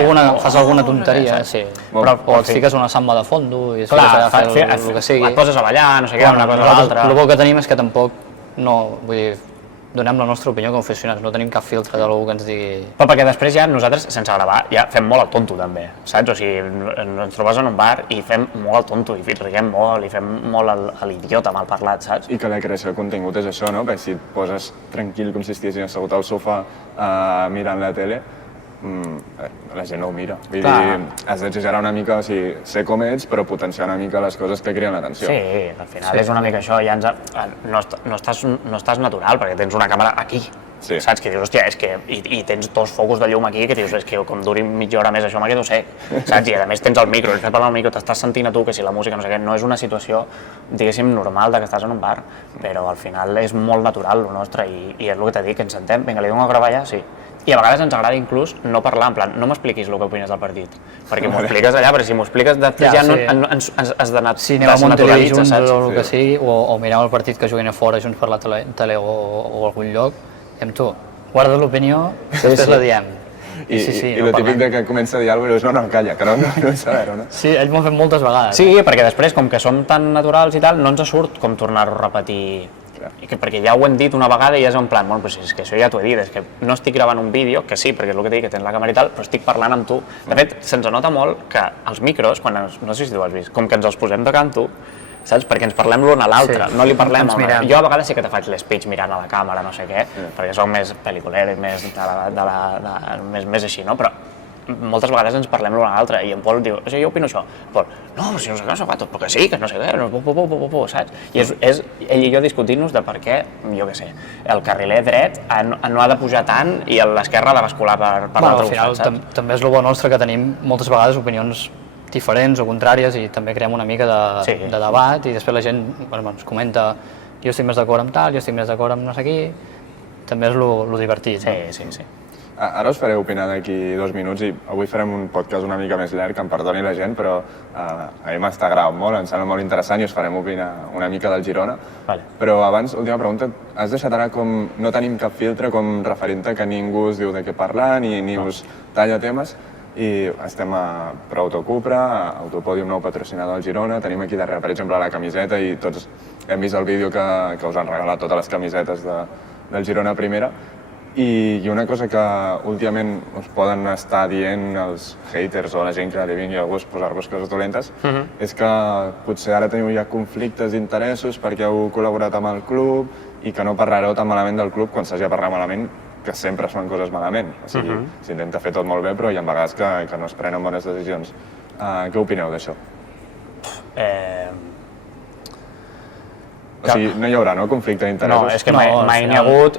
alguna tonteria, sí. Però et fiques una samba de fondo i es fiques allà a fer el que sigui. Et poses a ballar, no sé què, una cosa o l'altra. El bo que tenim és que tampoc no... Vull dir, donem la nostra opinió com aficionats, no tenim cap filtre d'algú que ens digui... Però perquè després ja nosaltres, sense gravar, ja fem molt el tonto també, saps? O sigui, ens trobes en un bar i fem molt el tonto i riguem molt i fem molt l'idiota mal parlat, saps? I que la creació de contingut és això, no? Perquè si et poses tranquil com si estiguessin assegut al sofà mirant la tele, la gent no ho mira. Vull dir, has d'exagerar una mica, o sigui, sé com ets, però potenciar una mica les coses que creen l'atenció. Sí, al final és una mica això, ja no estàs natural, perquè tens una càmera aquí, saps? Que dius, hòstia, és que... I tens 2 focus de llum aquí, que dius, és que com duri mitja hora més això me quedo sec, saps? I a més tens el micro, i fes parlar al micro, t'estàs sentint a tu, que si la música, no sé què, no és una situació, diguéssim, normal de que estàs en un bar, però al final és molt natural, el nostre, i és el que t'he dit, que ens sentem, vinga, li dono a gravar ja, sí. I a vegades ens agrada inclús no parlar, en plan, no m'expliquis el que opines del partit, perquè m'ho expliques allà, però si m'ho expliques després ja has d'anar desnaturalitzar, saps? O el que sigui, o mirem el partit que juguin a fora junts per la tele o algun lloc, i amb tu, guarda l'opinió, després la diem. I el típic de que comença a dir alguna cosa, no, calla, que no vull saber-ho, no? Sí, ells m'ho han fet moltes vegades. Sí, perquè després, com que som tan naturals i tal, no ens surt com tornar-ho a repetir. Perquè ja ho hem dit una vegada i ja és en plan, bueno, pues és que això ja t'ho he dit, és que no estic gravant un vídeo, que sí, perquè és el que t'he dit, que tens la càmera i tal, però estic parlant amb tu. De fet, se'ns nota molt que els micros, no sé si tu ho has vist, com que ens els posem de canto, saps? Perquè ens parlem l'un a l'altre, no li parlem a una. Jo a vegades sí que te faig l'speech mirant a la càmera, no sé què, perquè soc més pel·liculer i més més així, no? Però moltes vegades ens parlem l'un a l'altre i en Pol diu, o sigui, jo opino això. Pol, no, si no sé què, no sé què, però que sí, que no sé què, saps? I és ell i jo discutint-nos de per què, jo què sé, el carriler dret no ha de pujar tant i l'esquerra ha de bascular per l'altre costat, saps? També és el bo nostre que tenim moltes vegades opinions diferents o contràries i també creem una mica de debat i després la gent ens comenta jo estic més d'acord amb tal, jo estic més d'acord amb no sé qui, també és lo divertit. Sí. Ara us faré opinar d'aquí 2 minuts i avui farem un podcast una mica més llarg, que em perdoni la gent, però a mi m'està agradant molt, em sembla molt interessant i us farem opinar una mica del Girona. Vale. Però abans, última pregunta, has deixat ara com no tenim cap filtre com referent a que ningú us diu de què parlar ni us talla temes i estem a Autocupra, Autopòdium, nou patrocinador del Girona, tenim aquí darrere, per exemple, la camiseta i tots hem vist el vídeo que us han regalat totes les camisetes del Girona Primera. I una cosa que últimament us poden estar dient els haters o la gent que li vingui a gust posar-vos coses dolentes és que potser ara teniu ja conflictes d'interessos perquè heu col·laborat amb el club i que no parlareu tan malament del club quan s'hagi de parlar malament, que sempre es fan coses malament. O sigui, s'intenta fer tot molt bé, però hi ha vegades que no es prenen bones decisions. Què opineu d'això? O sigui, no hi haurà, no?, conflicte d'interessos? No, és que mai n'hi ha hagut,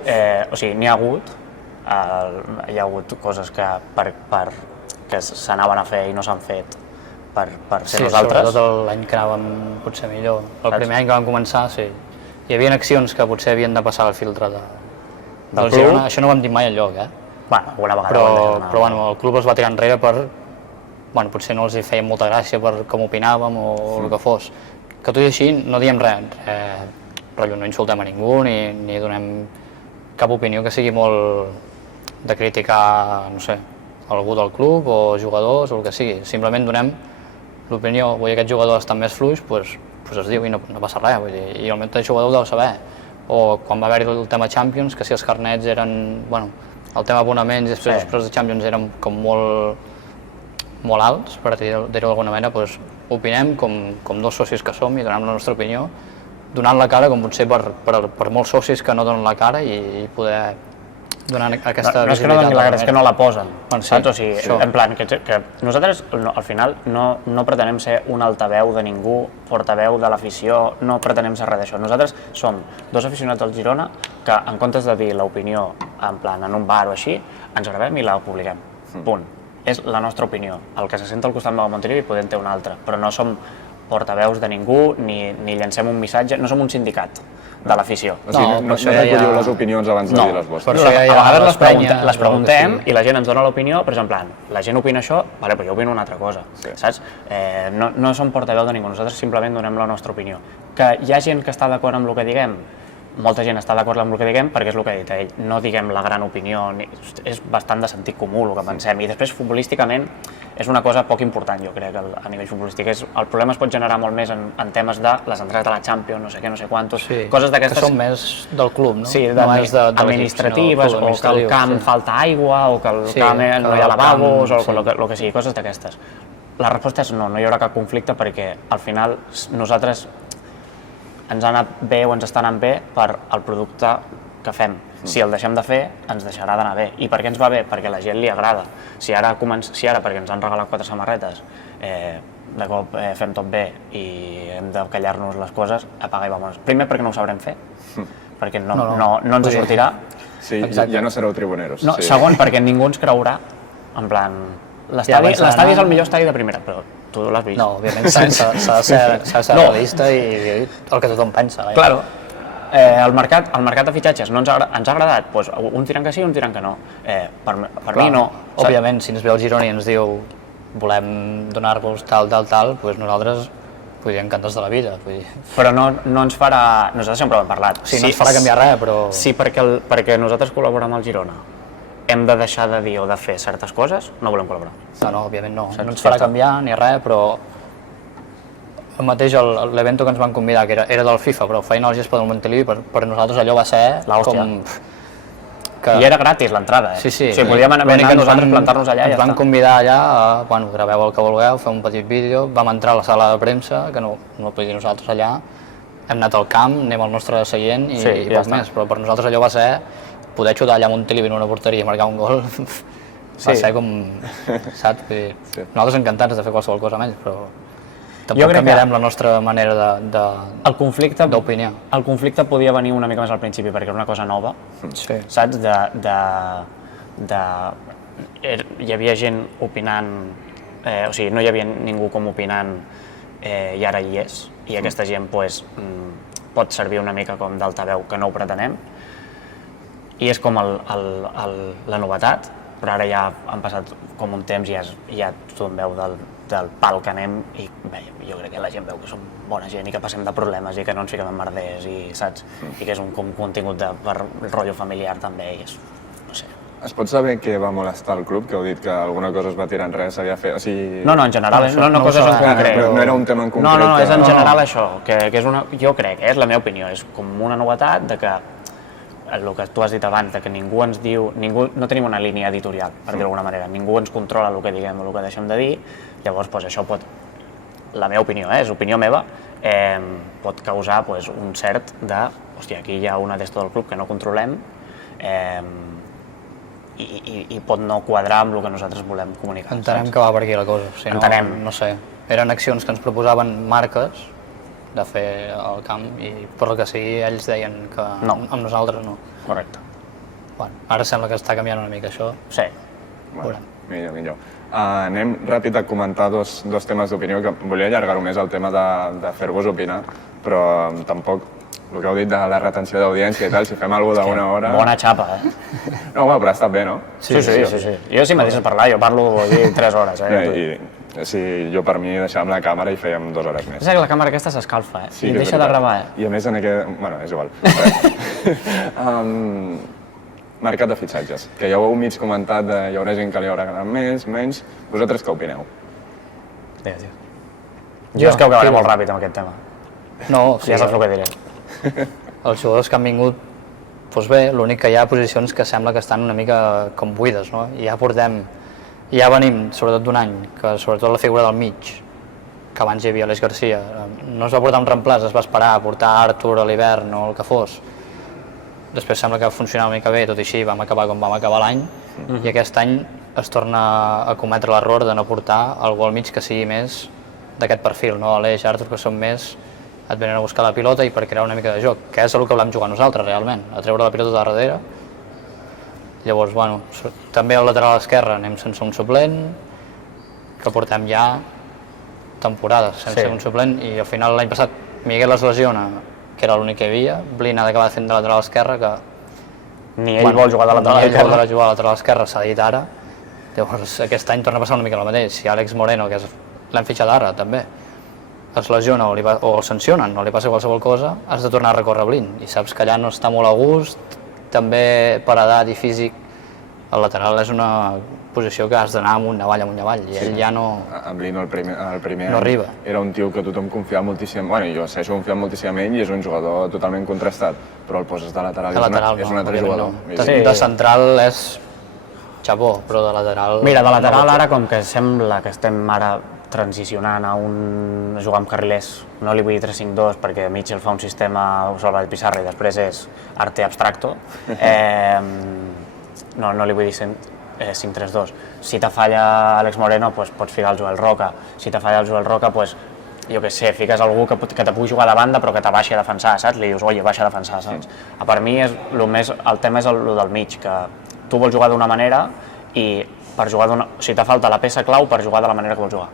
o sigui, n'hi ha hagut coses que s'anaven a fer i no s'han fet per ser nosaltres. Sí, sobretot l'any que anàvem potser millor. El primer any que vam començar, sí. Hi havia accions que potser havien de passar al filtre del Girona. Això no ho hem dit mai enlloc, Bueno, alguna vegada. Però el club es va tirar enrere per... potser no els hi feia molta gràcia per com opinàvem o el que fos. Que tot i així no diem res, rotllo, no insultem a ningú ni donem cap opinió que sigui molt de criticar, no sé, algú del club o jugadors o el que sigui. Simplement donem l'opinió, avui aquest jugador està més fluix, doncs es diu i no passa res, vull dir, i el meu jugador ho deu saber. O quan va haver-hi el tema Champions, que si els carnets eren, el tema abonaments i després els preus de Champions eren com molt alts, per dir-ho d'alguna manera, doncs opinem com dos socis que som i donem la nostra opinió, donant la cara com potser per molts socis que no donen la cara i poder donar aquesta visibilitat. No és que no donin la cara, és que no la posen, saps? O sigui, en plan, que nosaltres al final no pretenem ser un altaveu de ningú, portaveu de l'afició, no pretenem ser res d'això. Nosaltres som dos aficionats del Girona que en comptes de dir l'opinió en un bar o així, ens gravem i la publiquem, punt. És la nostra opinió. El que se sent al costat de Montilivi poder en té una altra, però no som portaveus de ningú ni llancem un missatge, no som un sindicat de l'afició. O sigui, no recolliu les opinions abans de dir les vostres. A vegades les preguntem i la gent ens dona l'opinió, però és en plan, la gent opina això, però jo opino una altra cosa, saps? No som portaveu de ningú, nosaltres simplement donem la nostra opinió. Que hi ha gent que està d'acord amb el que diguem, molta gent està d'acord amb el que diguem perquè és el que ha dit ell, no diguem la gran opinió, és bastant de sentit comú el que pensem i després futbolísticament és una cosa poc important, jo crec, a nivell futbolístic. El problema es pot generar molt més en temes de les entrades de la Champions, no sé què, no sé quantos, coses d'aquestes... Que són més del club, no? Sí, administratives, o que el camp falta aigua, o que el camp no hi ha lavabos, o el que sigui, coses d'aquestes. La resposta és no hi haurà cap conflicte perquè al final nosaltres ens ha anat bé o ens està anant bé per el producte que fem. Si el deixem de fer, ens deixarà d'anar bé. I per què ens va bé? Perquè a la gent li agrada. Si ara perquè ens han regalat 4 samarretes, de cop fem tot bé i hem de callar-nos les coses, apaga i vámonos. Primer perquè no ho sabrem fer, perquè no ens sortirà. Sí, ja no sereu tribuneros. Segon, perquè ningú ens creurà, en plan, l'estadi és el millor estadi de primera, però tu l'has vist. No, òbviament s'ha de ser realista i dir el que tothom pensa. Claro. El mercat de fitxatges ens ha agradat? Doncs uns diran que sí, uns diran que no. Per mi no. Òbviament, si ens ve el Girona i ens diu volem donar-vos tal, doncs nosaltres vull dir, encantats de la vida. Vull dir. Però no ens farà... Nosaltres sempre ho hem parlat. Sí, no ens farà canviar res, però... Sí, perquè nosaltres col·laborem amb el Girona. Hem de deixar de dir o de fer certes coses, no volem col·laborar. No, òbviament no. No ens farà canviar ni res, però... El mateix, l'evento que ens van convidar, que era del FIFA, però feien el gespa del Montilivi, per nosaltres allò va ser com... I era gratis l'entrada, Sí, sí. O sigui, podíem anar nosaltres, plantar-nos allà i ja està. Ens van convidar allà a, graveu el que vulgueu, feu un petit vídeo, vam entrar a la sala de premsa, que no ho podíem dir nosaltres allà, hem anat al camp, anem al nostre seient i poc més, però per nosaltres allò va ser poder xutar allà a Montilivi en una porteria i marcar un gol, va ser com, saps? Nosaltres encantats de fer qualsevol cosa amb ells, però tampoc canviarem la nostra manera d'opinar. El conflicte podia venir una mica més al principi perquè era una cosa nova, saps? Hi havia gent opinant, o sigui, no hi havia ningú com opinant i ara hi és, i aquesta gent pot servir una mica com d'altaveu, que no ho pretenem, i és com la novetat, però ara ja han passat com un temps i ja tothom veu del pal que anem i bé, jo crec que la gent veu que som bona gent i que passem de problemes i que no ens fiquem en merders i saps? I que és un contingut per rotllo familiar també i és, no sé. Es pot saber què va molestar al club, que heu dit que alguna cosa es va tirar enrere, s'havia fet, o sigui... No, en general, no coses en concret. No era un tema en concret. No, és en general això, que és una... Jo crec, és la meva opinió, és com una novetat de que el que tu has dit abans, de que ningú ens diu... No tenim una línia editorial, per dir-ho d'alguna manera. Ningú ens controla el que diguem o el que deixem de dir. Llavors, això pot... La meva opinió, és opinió meva, pot causar un cert de... Hòstia, aquí hi ha una d'esto del club que no controlem i pot no quadrar amb el que nosaltres volem comunicar. Entenem que va per aquí la cosa. Entenem. No sé, eren accions que ens proposaven marques de fer al camp i per el que sigui ells deien que amb nosaltres no. Correcte. Bueno, ara sembla que està canviant una mica això. Sí. Bueno, millor. Anem ràpid a comentar dos temes d'opinió, que volia allargar-ho més al tema de fer-vos opinar, però tampoc, el que heu dit de la retenció d'audiència i tal, si fem alguna cosa d'una hora... Bona xapa, No, bueno, però ha estat bé, no? Sí. Jo si m'ha deixat parlar, jo parlo 3 hores, Si jo per mi deixàvem la càmera i fèiem 2 hores més. És que la càmera aquesta s'escalfa, i deixa de gravar, I a més en aquest... Bueno, és igual. Mercat de fitxatges, que ja ho heu mig comentat, hi haurà gent que li haurà agradat més, menys. Vosaltres què opineu? Jo és que ho acabaré molt ràpid amb aquest tema. No, ja saps el que diré. Els jugadors que han vingut, doncs bé, l'únic que hi ha posicions que sembla que estan una mica com buides, no? Ja venim, sobretot d'un any, que sobretot la figura del mig, que abans hi havia Aleix Garcia, no es va portar un reemplaç, es va esperar a portar Artur a l'hivern o el que fos. Després sembla que va funcionar una mica bé, tot i així vam acabar com vam acabar l'any, i aquest any es torna a cometre l'error de no portar algú al mig que sigui més d'aquest perfil, no? Aleix, Artur, que són més, et venen a buscar la pilota i per crear una mica de joc, que és el que volem jugar nosaltres realment, a treure la pilota de darrere. Llavors, bueno, també al lateral esquerre anem sense un suplent, que portem ja temporades sense un suplent, i al final l'any passat Miguel es lesiona, que era l'únic que hi havia, Blin ha d'acabar fent de lateral esquerre, que... Ni ell vol jugar de lateral esquerre. Ni ell vol jugar de lateral esquerre, s'ha dit ara. Llavors, aquest any torna a passar una mica el mateix. Si Àlex Moreno, que l'hem fitxat ara, també, es lesiona o el sancionen o li passa qualsevol cosa, has de tornar a recórrer Blin, i saps que allà no està molt a gust, també per edat i físic, el lateral és una posició que has d'anar amunt avall, i ell ja no... En Blin el primer no arriba. Era un tio que tothom confiava moltíssim, bueno, jo segueixo confiant moltíssim en ell i és un jugador totalment contrastat, però el poses de lateral és un altre jugador. De central és xapó, però de lateral... Mira, de lateral ara, com que sembla que estem ara transicionant a jugar amb carrilers, no li vull dir 3-5-2 perquè Mitchell fa un sistema sobre el pissarra i després és arte abstracto, no li vull dir 5-3-2. Si te falla Àlex Moreno, pots ficar el Joel Roca. Si te falla el Joel Roca, jo què sé, fiques algú que te pugui jugar de banda però que te baixi a defensar, saps? Li dius, oye, baixa a defensar, saps? Per mi el tema és el del mig, que tu vols jugar d'una manera i per jugar si te falta la peça clau per jugar de la manera que vols jugar,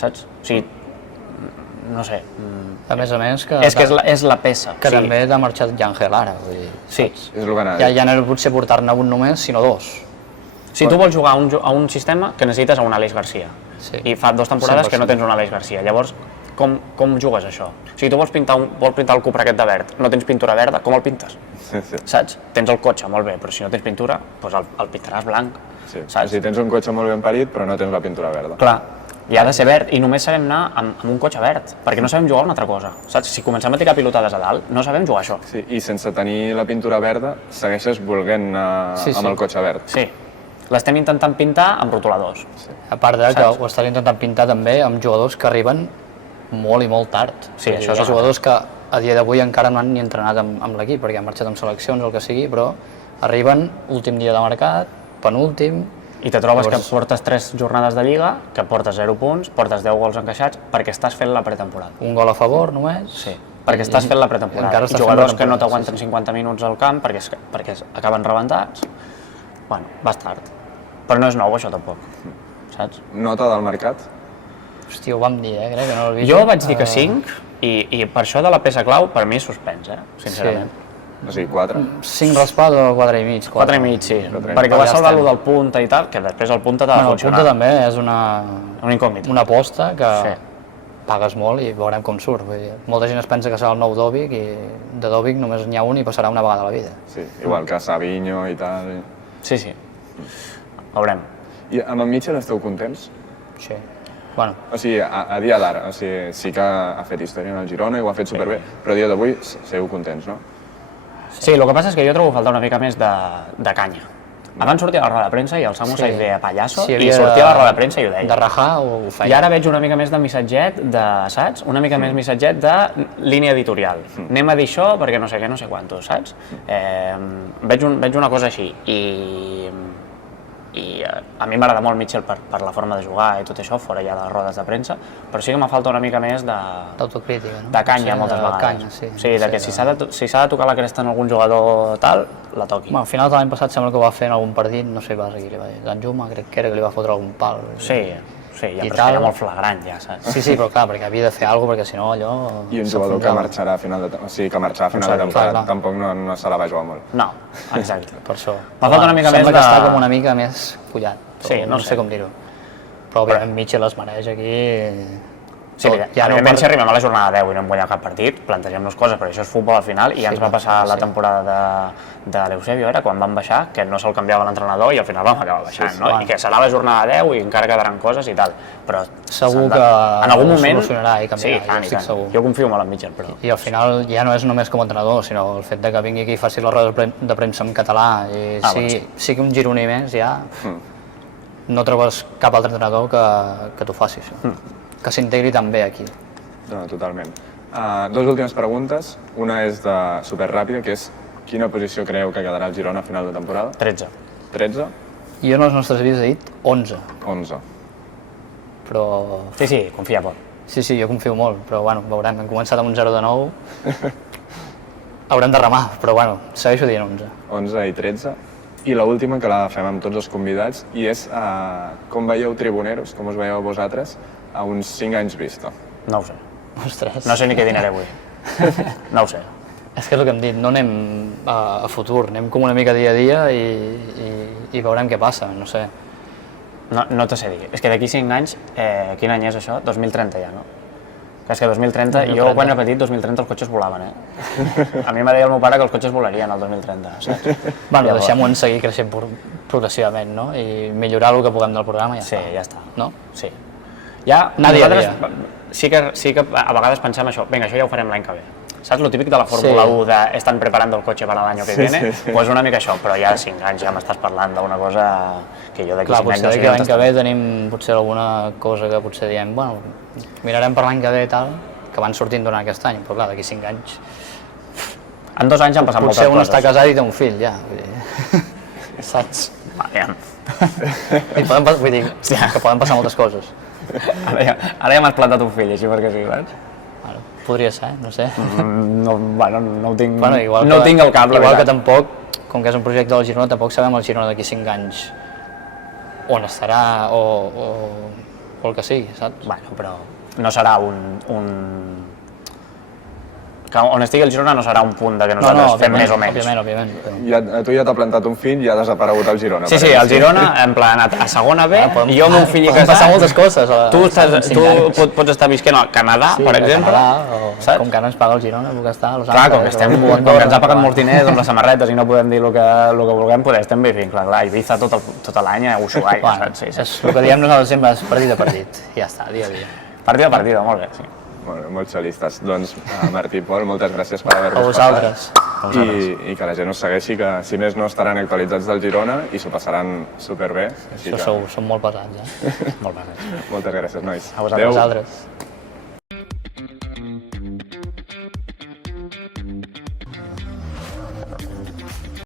saps? O sigui, no sé... A més, que... És la peça. Que també t'ha marxat Yangel ara, vull dir... Sí. És el que anava. Ja no potser portar-ne un només, sinó 2. Si tu vols jugar a un sistema que necessites a un Aleix Garcia, i fa 2 temporades que no tens un Aleix Garcia, llavors com jugues això? O sigui, tu vols pintar el Cupra aquest de verd, no tens pintura verda, com el pintes? Sí. Saps? Tens el cotxe, molt bé, però si no tens pintura, doncs el pintaràs blanc. Sí. Saps? O sigui, tens un cotxe molt ben parit, però no tens la pintura verda. Clar, i ha de ser verd, i només sabem anar amb un cotxe verd, perquè no sabem jugar a una altra cosa, saps? Si comencem a tirar pilotades a dalt, no sabem jugar a això. Sí, i sense tenir la pintura verda, segueixes volent anar amb el cotxe verd. Sí, l'estem intentant pintar amb rotuladors. Sí. A part de que ho estàs intentant pintar també amb jugadors que arriben molt i molt tard. Sí, això és Hi ha jugadors que a dia d'avui encara no han ni entrenat amb l'equip, perquè han marxat amb seleccions o el que sigui, però arriben últim dia de mercat, penúltim. I te trobes que portes 3 jornades de Lliga, que portes 0 punts, portes 10 gols encaixats, perquè estàs fent la pretemporada. Un gol a favor només. Sí, perquè estàs fent la pretemporada. I jugadors que no t'aguanten 50 minuts al camp perquè acaben rebentats. Bueno, vas tard. Però no és nou això tampoc, saps? Nota del mercat? Hòstia, ho vam dir, crec que no l'he vist. Jo vaig dir que 5, i per això de la peça clau, per mi és suspens, sincerament. Sí. O sigui, 4. 5 raspat o 4 i mig? 4 i mig, sí. Perquè va salvar lo del punta i tal, que després el punta t'ha de funcionar. El punta també és una incògnita. Una aposta que pagues molt i veurem com surt. Vull dir, molta gent es pensa que serà el nou Dovic i de Dovic només n'hi ha un i passarà una vegada a la vida. Sí, igual que Savinho i tal. Sí. Veurem. I amb en Mitchell esteu contents? Sí. Bueno. O sigui, a dia d'ara, o sigui, sí que ha fet història en el Girona i ho ha fet superbé, però a dia d'avui seguiu contents, no? Sí, el que passa és que jo trobo faltar una mica més de canya. Abans sortia a la roda de premsa i el Samu Saiz deia pallasso i sortia a la roda de premsa i ho deia. De rajar ho feia. I ara veig una mica més de missatget saps? Una mica més missatget de línia editorial. Anem a dir això perquè no sé què, no sé quantos, saps? Veig una cosa així i a mi m'agrada molt Mitchell per la forma de jugar i tot això, fora ja de les rodes de premsa, però sí que me falta una mica més d'autocrítica, no? De canya moltes vegades. Canya, sí. Sí, de que si s'ha de tocar la cresta en algun jugador tal, la toqui. Bueno, al final de l'any passat sembla que ho va fer en algun partit, no sé pas a qui li va dir, Danjuma, crec que era que li va fotre algun pal. Sí, ja, però era molt flagrant ja, saps? Sí, però clar, perquè havia de fer alguna cosa, perquè si no allò... I un jugador que marxarà a final de temporada tampoc no se la va jugar molt. No, exacte. Per això. M'ha faltat una mica més Sembla que està com una mica més collat. Sí, no sé com dir-ho. Però òbviament Mitchell es mereix aquí... Sí, evidentment si arribem a la jornada 10 i no hem guanyat cap partit, plantegem-nos coses, però això és futbol al final i ja ens va passar la temporada de l'Eusebio, era quan van baixar, que no se'l canviava l'entrenador i al final vam acabar baixant, no? I que serà la jornada 10 i encara quedaran coses i tal, però segur que en algun moment solucionarà i canviarà, sí, jo estic segur. Jo confio molt en Mitchell, però... I al final ja no és només com a entrenador, sinó el fet de que vingui aquí i faci les rodes de premsa en català i sigui un gironí més, ja no trobes cap altre entrenador que t'ho faci, això. Que s'integri també aquí. No, totalment. Dos últimes preguntes. Una és de superràpida, que és quina posició creieu que quedarà el Girona a final de temporada? 13. 13? Jo en els nostres vídeos he dit 11. 11. Però... Sí, confia poc. Sí, jo confio molt, però bueno, veurem. Hem començat amb un 0 de 9. Haurem de remar, però bueno, segueixo dient 11. 11 i 13. I l'última, que la fem amb tots els convidats, i és com veieu Tribuneros, com us veieu vosaltres, a uns 5 anys vista? No ho sé. Ostres. No sé ni què dinaré avui. No ho sé. És que és el que hem dit, no anem a futur, anem com una mica dia a dia i veurem què passa, no sé. No te sé dir. És que d'aquí 5 anys, quin any és això? 2030 ja, no? És que 2030, jo quan era petit, 2030 els cotxes volaven, A mi m'ha dit el meu pare que els cotxes volarien el 2030, saps? Bueno, deixem-ho en seguir creixent progressivament, no? I millorar el que puguem del programa i ja està. Sí, ja està. No? Sí. Ja, nosaltres sí que a vegades pensem això, vinga, això ja ho farem l'any que ve. Saps el típic de la Fórmula 1 de estan preparant el cotxe per l'any que viene? Pues una mica això, però ja 5 anys ja m'estàs parlant d'una cosa que jo d'aquí 5 anys no sé. Clar, potser l'any que ve tenim potser alguna cosa que potser diem, bueno, mirarem per l'any que ve i tal, que van sortint durant aquest any, però clar, d'aquí 5 anys... En 2 anys han passat moltes coses. Potser un està casat i té un fill, ja, vull dir... Saps? Aviam. Vull dir, que poden passar moltes coses. Ara ja m'has plantat un fill, així perquè sí, saps? Bueno, podria ser, no sé. No ho tinc, igual no ho tinc al cap, la igual veritat. Que tampoc, com que és un projecte del Girona, tampoc sabem el Girona d'aquí 5 anys on estarà o el que sigui, saps? Bueno, però no serà que on estigui el Girona no serà un punt de que nosaltres fem més o menys. Òbviament. A tu ja t'ha plantat un fill i ha desaparegut el Girona. Sí, el Girona, en plan, a segona B, i jo amb un fill Poden passar moltes coses. Tu pots estar visquent al Canadà, per exemple, saps? Com que no ens paga el Girona, puc estar a Los Clar, Angeles. com que ens ha pagat molts diners amb les samarretes i no podem dir el que vulguem, estem vivint, clar, Ibiza tot l'any a Ushuaia, saps? És el que diem nosaltres sempre, és partit a partit, i ja està, dia a dia. Partit a partit, molt bé, sí. Molt solistes. Doncs, Martí i Pol, moltes gràcies per haver-nos A vosaltres. I que la gent us segueixi, que si més no estaran actualitzats del Girona i s'ho passaran superbé. Això són molt pesats, Molt bé. Moltes gràcies, nois. A vosaltres. A vosaltres.